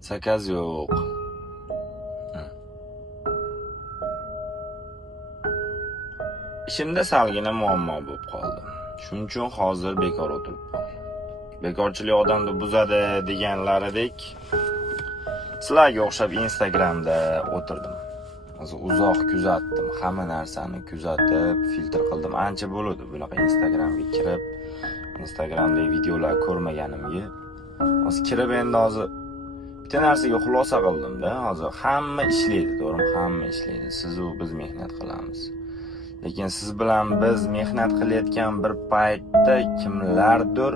Sakaz yo'q. Ishimda salgina muammo bo'lib qoldi. Shuning uchun hozir bekor o'tiribman. Bekorchilik odamni buzadi deganlaridek, sizlarga o'xshab Instagramda o'tirdim. Uzoq kuzatdim, hamma narsani kuzatib, filtr qildim. Ancha bo'ldi bunaqa Instagramga kirib, Instagramdagi videolar ko'rmaganimga. Hozir kirib endi hozir bitta narsaga xulosa qildim-da. Hozir hamma ishlaydi, to'g'rimi? Hamma ishlaydi. Siz u biz mehnat qilamiz. Lekin siz bilan biz mehnat qilayotgan bir paytda kimlardir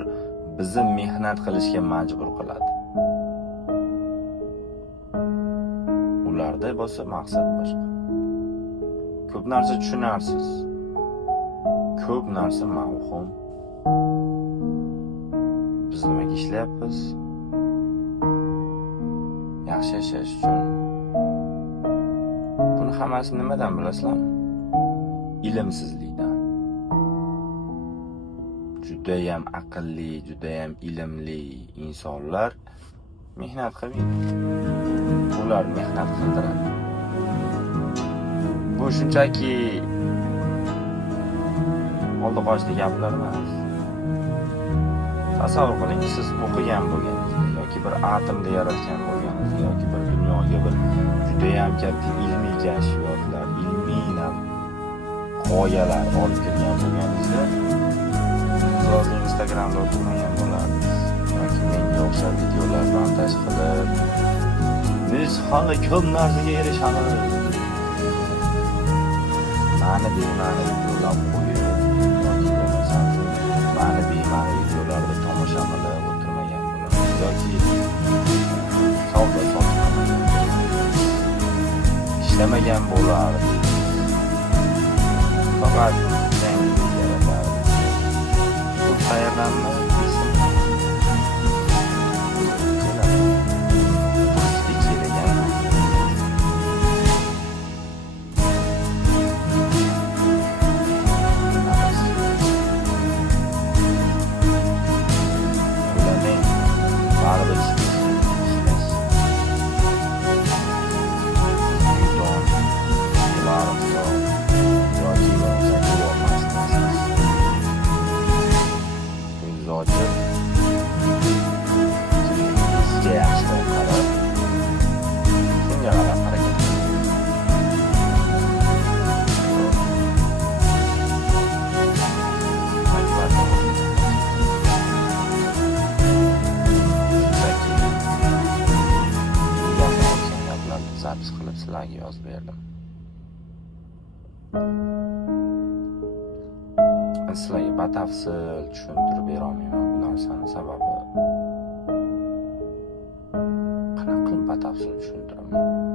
bizni mehnat qilishga majbur qiladi. Ularda bo'lsa maqsad boshqa. Ko'p narsa tushunarsiz. Ko'p narsa mavhum. Biz nimaga ishlayapmiz? Yaxshi yashash uchun. Buni hammasi nimadan bilasizlarmi? Ilmsizlikdan. Judayam aqlli, judayam ilmli insonlar mehnat qilmaydi. Ular mehnat qildiradi. Bu shunchaki oldi qochdi gaplar emas. Tasavvur qiling, siz o'qigan bo'lganingizda yoki bir atomda yaratgan bo'lganingizda yoki bir dunyoga bir judayam katta ilmiy kashfiyotlar, ilmiy g'oyalar olib kirgan bo'lganingizda hozir Instagramda o'tirmagan bo'lardingiz yoki menga o'xshab videolar montaj qilib biz hali ko'p narsaga erishamiz, ma'ni bema'ni videolar qo'yib yoki bo'lmasam ma'ni bema'ni videolarni tomosha qilib o'tirmagan bo'lardingiz yoki savdo sotiq ishlamagan bo'lardingiz. Faqat yangilik yaratardi. Bu qayerdanmi? Zapis qilib sizlarga yozib berdim. Sizlarga batafsil tushuntirib bera olmayman bu narsani, sababi qanaqa qilib batafsil tushuntiraman.